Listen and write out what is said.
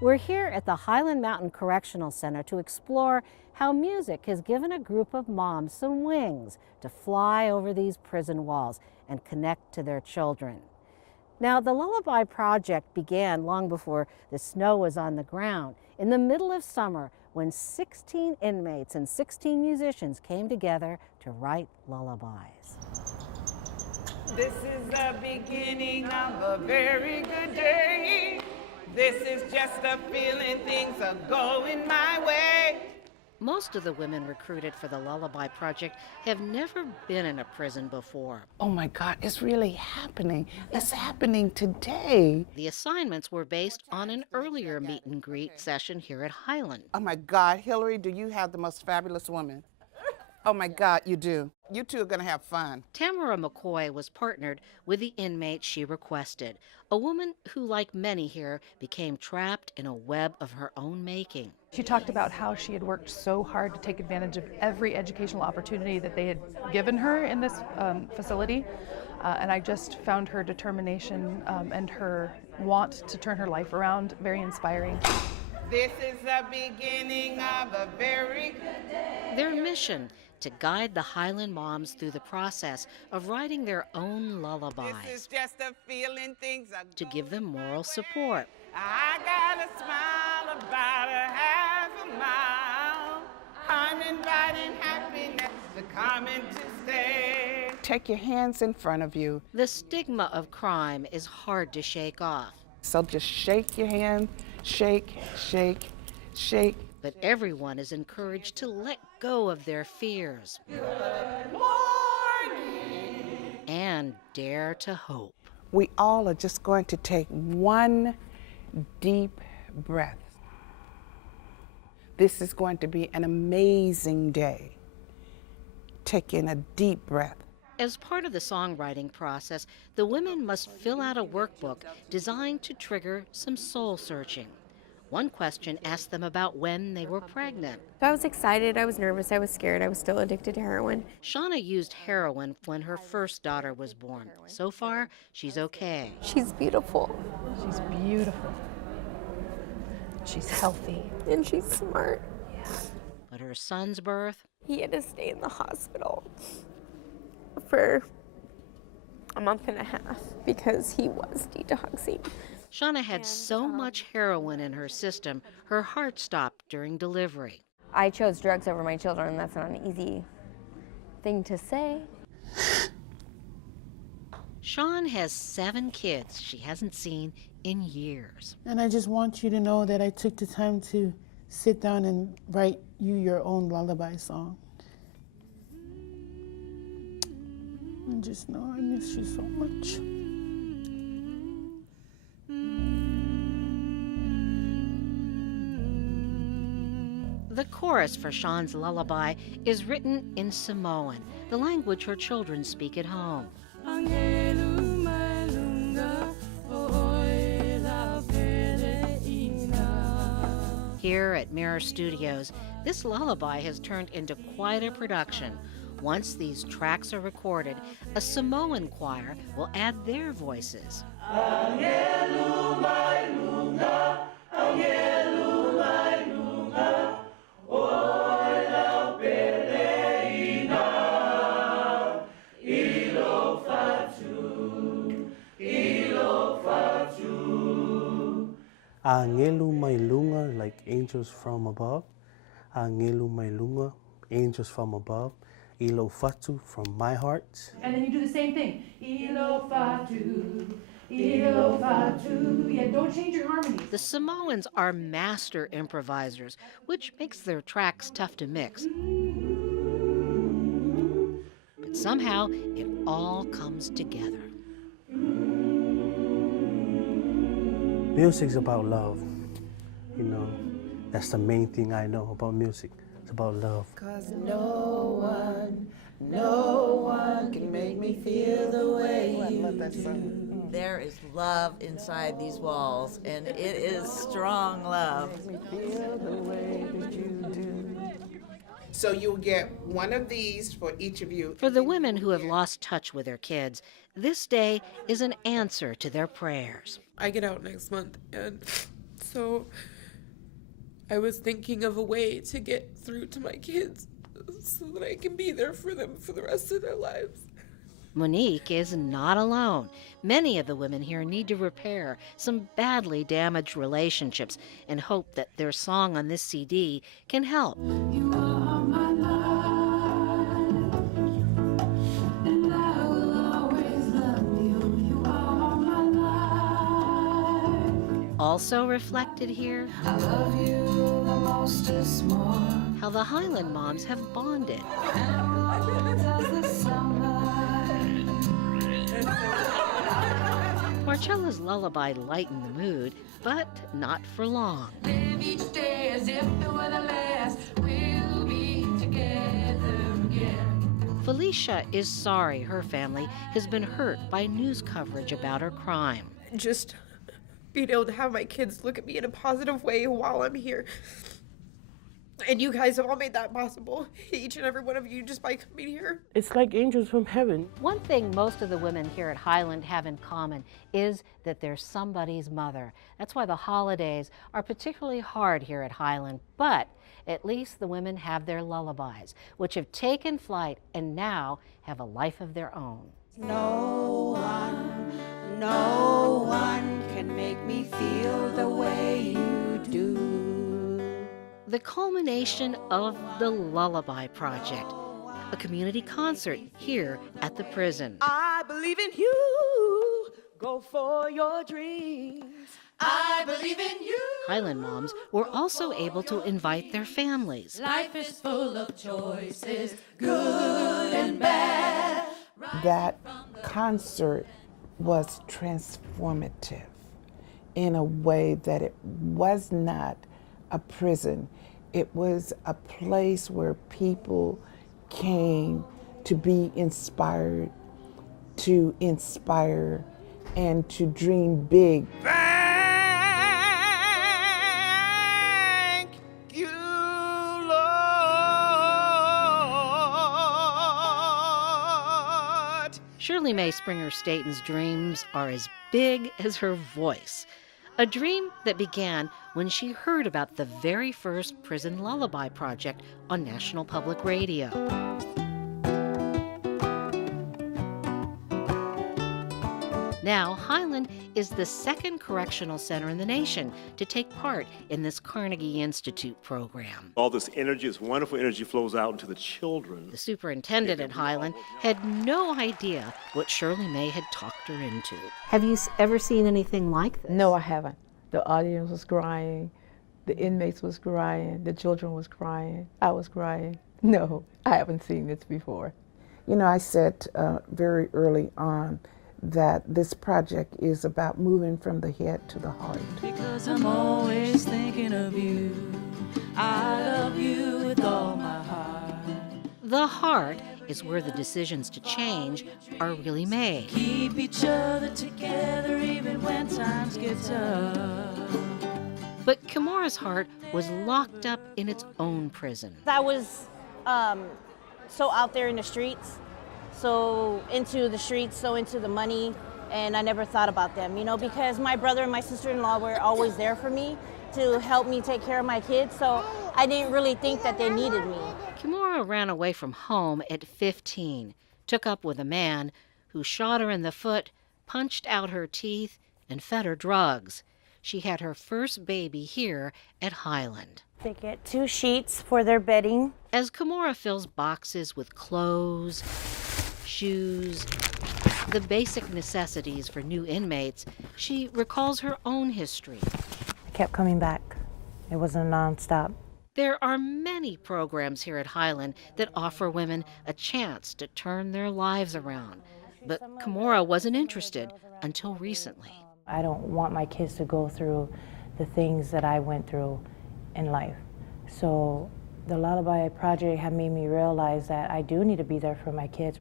We're here at the Highland Mountain Correctional Center to explore how music has given a group of moms some wings to fly over these prison walls and connect to their children. Now, the Lullaby project began long before the snow was on the ground, in the middle of summer, when 16 inmates and 16 musicians came together to write lullabies. This is the beginning of a very good day. This is just a feeling things are going my way. Most of the women recruited for the Lullaby project have never been in a prison before. Oh my God, it's really happening. It's happening today. The assignments were based on an earlier meet and greet session here at Highland. Oh my God, Hillary, do you have the most fabulous woman? Oh my God, you do. You two are gonna have fun. Tamara McCoy was partnered with the inmate she requested, a woman who, like many here, became trapped in a web of her own making. She talked about how she had worked so hard to take advantage of every educational opportunity that they had given her in this facility, and I just found her determination and her want to turn her life around very inspiring. This is the beginning of a very good day. Their mission: to guide the Highland moms through the process of writing their own lullabies. This is just a feeling things are to give them moral support. I got a smile about a half a mile. I'm inviting happiness to come and to stay. Take your hands in front of you. The stigma of crime is hard to shake off. So just shake your hand, shake, shake, shake. But everyone is encouraged to let go of their fears. Good morning. And dare to hope. We all are just going to take one deep breath. This is going to be an amazing day. Take in a deep breath. As part of the songwriting process, the women must fill out a workbook designed to trigger some soul searching. One question asked them about when they were pregnant. I was excited, I was nervous, I was scared, I was still addicted to heroin. Shauna used heroin when her first daughter was born. So far, she's okay. She's beautiful. She's beautiful. She's healthy. And she's smart. But her son's birth? He had to stay in the hospital for a month and a half because he was detoxing. Shauna had so much heroin in her system, her heart stopped during delivery. I chose drugs over my children, and that's not an easy thing to say. Shawn has 7 kids she hasn't seen in years. And I just want you to know that I took the time to sit down and write you your own lullaby song. And just know I miss you so much. The chorus for Shawn's lullaby is written in Samoan, the language her children speak at home. Here at Mirror Studios, this lullaby has turned into quite a production. Once these tracks are recorded, a Samoan choir will add their voices. Angelu mai lunga, like angels from above. Angelu mai lunga, angels from above. Ilo fatu, from my heart. And then you do the same thing. Ilo fatu, ilo fatu. Yeah, don't change your harmony. The Samoans are master improvisers, which makes their tracks tough to mix. But somehow, it all comes together. Music's about love, you know. That's the main thing I know about music. It's about love. 'Cause no one can make me feel the way you do. There is love inside these walls, and it is strong love. Feel the way that you do. So you'll get one of these for each of you. For the women who have lost touch with their kids, this day is an answer to their prayers. I get out next month, and So I was thinking of a way to get through to my kids so that I can be there for them for the rest of their lives. Monique is not alone. Many of the women here need to repair some badly damaged relationships and hope that their song on this CD can help. You are my life, and I will always love you. You are my life. Also reflected here, I love you the most is more. how the Highland moms have bonded. Marcella's lullaby lightened the mood, but not for long. Live each day as if it were the last. We'll be together again. Felicia is sorry her family has been hurt by news coverage about her crime. Just being able to have my kids look at me in a positive way while I'm here. And you guys have all made that possible, each and every one of you, just by coming here. It's like angels from heaven. One thing most of the women here at Highland have in common is that they're somebody's mother. That's why the holidays are particularly hard here at Highland, but at least the women have their lullabies, which have taken flight and now have a life of their own. No one can make me feel the way you do. The culmination of the Lullaby Project, a community concert here at the prison. I believe in you. Go for your dreams. I believe in you. Highland moms were also able to invite their families. Life is full of choices, good and bad. That concert was transformative in a way that it was not a prison. It was a place where people came to be inspired, to inspire, and to dream big. Thank you, Lord. Shirley Mae Springer Staton's dreams are as big as her voice. A dream that began when she heard about the very first prison lullaby project on National Public Radio. Now, Highland is the second correctional center in the nation to take part in this Carnegie Institute program. All this energy, this wonderful energy flows out into the children. The superintendent at Highland had no idea what Shirley Mae had talked her into. Have you ever seen anything like this? No, I haven't. The audience was crying, the inmates was crying, the children was crying, I was crying. No, I haven't seen this before. You know, I said very early on that this project is about moving from the head to the heart. Because I'm always thinking of you. I love you with all my heart. The heart is where the decisions to change are really made. Keep each other together even when times get tough. But Kimora's heart was locked up in its own prison. I was so out there in the streets, so into the streets, so into the money, and I never thought about them, you know, because my brother and my sister-in-law were always there for me to help me take care of my kids, so I didn't really think that they needed me. Kimora ran away from home at 15, took up with a man who shot her in the foot, punched out her teeth, and fed her drugs. She had her first baby here at Highland. They get 2 sheets for their bedding. As Kimora fills boxes with clothes, shoes, the basic necessities for new inmates, she recalls her own history. I kept coming back. It wasn't nonstop. There are many programs here at Highland that offer women a chance to turn their lives around. But Kimora wasn't interested until recently. I don't want my kids to go through the things that I went through in life. So the Lullaby Project had made me realize that I do need to be there for my kids.